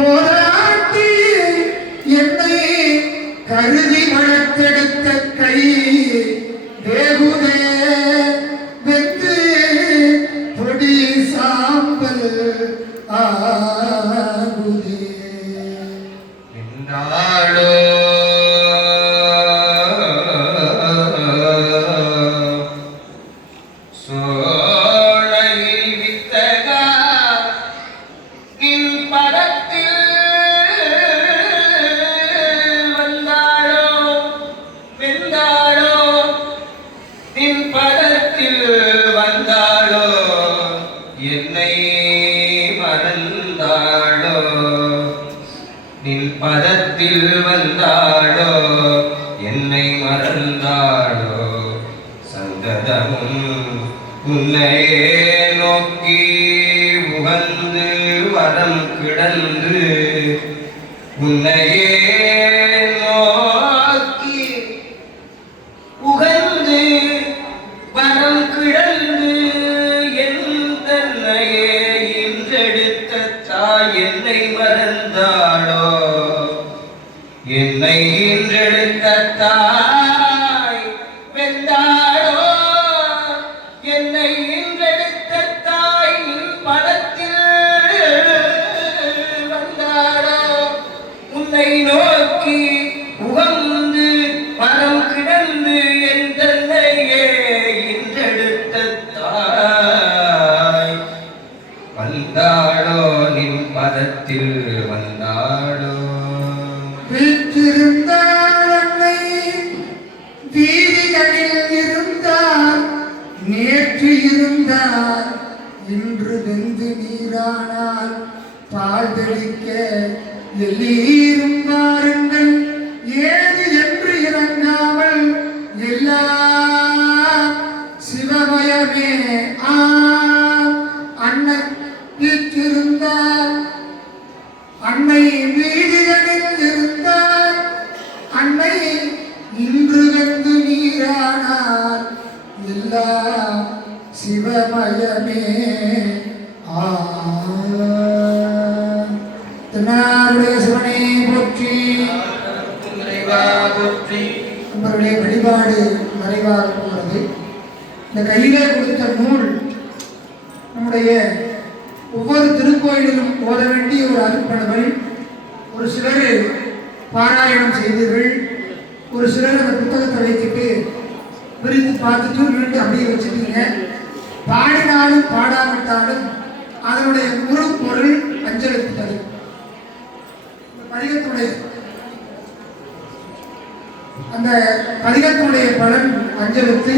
போராட்டி என்னை கருதி வளர்த்தெடுத்த கை வேகுதே வெத்து பொடி சாம்பல் ஆகுதே என்னாடோ என்னை மறந்தாளோ நின் பதத்தில் வந்தாளோ என்னை மறந்தாளோ சந்ததமும் உன்னையே நோக்கி உகந்து வரம் கிடந்து உன்னையே நோக்கி உகந்து வரம் கிடந்து என்னை மறந்தாளோ என்னை ஈன்றெடுத்த தாய் வெந்தாளோ என்னை ஈன்றெடுத்த தாய் படத்தில் வந்தாளோ உன்னை நோக்கி உகந்து பரம் கிடந்து என் தன்னையே ஈன்றெடுத்த தாய் வந்தாளோ பதத்தில் வந்தாளோ வீற்றிருந்தாள் அன்னை வீதிகளில் இருந்தார் நேற்று இருந்தார் இன்று வெந்து நீரானால் பால் தெளிக்க எல்லீரும் வாருங்கள் ஏது என்று இறங்காமல் எல்லாம் சிவமயமே அண்ணன் வீற்றிருந்தார் அன்னை வீதிகளில் இருந்தார் அன்னை இன்று வந்து நீரானார் எல்லாம் சிவமயமே தென்னாருடைய சிவனை போற்றி நம்மளுடைய வழிபாடு நிறைவாக போகிறது. இந்த கையிலே கொடுத்த நூல் நம்முடைய ஒவ்வொரு திருக்கோயிலிலும் ஓத வேண்டிய ஒரு அருட்பணுகள். ஒரு சிலர் பாராயணம் செய்தீர்கள், ஒரு சிலர் அந்த புத்தகத்தை வைத்துட்டு விரித்து பார்த்துட்டு மீண்டும் அப்படியே வச்சுட்டீங்க. பாடினாலும் பாடாவிட்டாலும் அதனுடைய முழு பொருள் அஞ்சலுக்கு தரும். அந்த பதிகத்துடைய பலன் அஞ்சலுக்கு